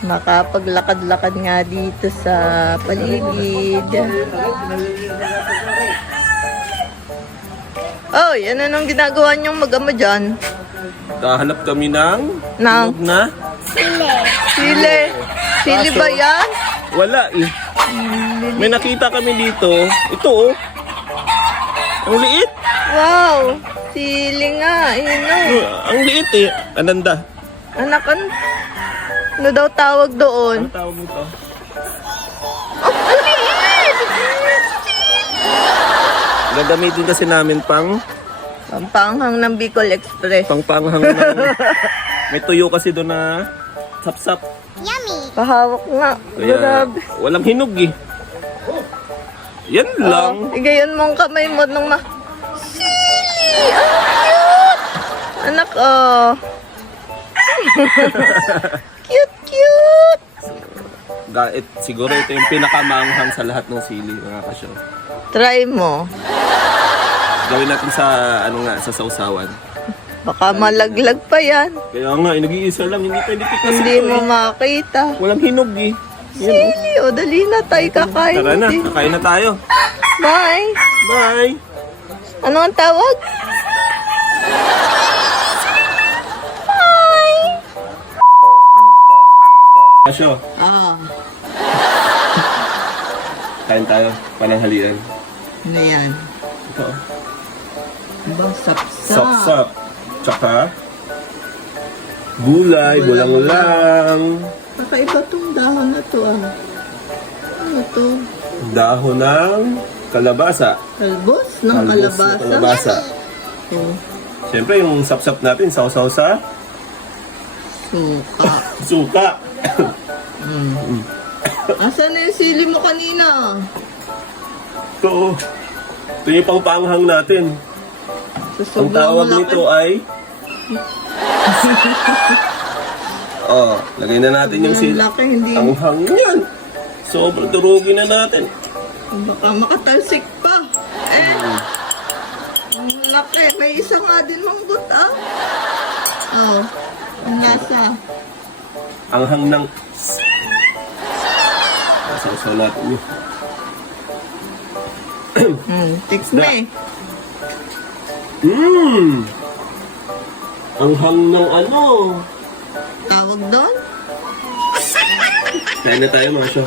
Makapaglakad-lakad nga dito sa paligid. Oh, yan anong ginagawa niyong mag-ama dyan? Kahanap kami ng Nang? hinog na? Sili. Sili ba yan? Wala eh. May nakita kami dito. Ito oh. Ang liit. Wow! Sili nga. Yun o. Ang liit eh. Ananda. Anak, ano daw tawag doon? Ano tawag nito? Oh, ang liit! Gagamitin kasi namin pang Pampanghang ng Bicol Express. pangpanghang ng... May tuyo kasi doon na sapsap. Pahawak nga. Kaya Grabe. walang hinog eh. Yan lang. Oh, igayon mo ang kamay mo nung Sili! Ang cute! Anak, oh. Cute! Siguro ito yung pinakamanghang sa lahat ng sili, mga kasyo. Try mo. Gawin natin sa, sa sausawan. Baka malaglag pa yan. Kaya nga, nag-iisa lang, hindi pwede tikas Hindi ito mo eh. makita. Walang hinog eh. Yan, oh. Sili, o dali na tayo kakain. Tara na, din. kakain na tayo. Bye! Bye! Ano ang tawag? Kasyo, Ah, kain tayo, pananghalian. ano yan? Ito, Ibang sapsap. sap-sap. Tsaka, gulay, bulang-ulang. Kakaiba tong dahon na to ah. Ano to? Dahon ng kalabasa. Kalbos ng Kalbos kalabasa. ng kalabasa. Oh, Siyempre, yung sap-sap natin, sausaw sa suka. suka. Asan na yung sili mo kanina? Ito, ito yung pangpanghang natin. Ang Susublang tawag mo nito ay... Oh, lagay na natin yung Ang sila. laki, hindi. Ang hangyan. Sobrang durugin na natin. Baka makatalsik pa. Ang laki. May isa nga din manggut ah. Oh, ang lasa. Ang hang ng... Sausaw natin yun. Tikme. Ang hang ng ano. Tawag doon? Kain na tayo mga siya.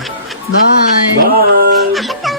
Bye. Bye!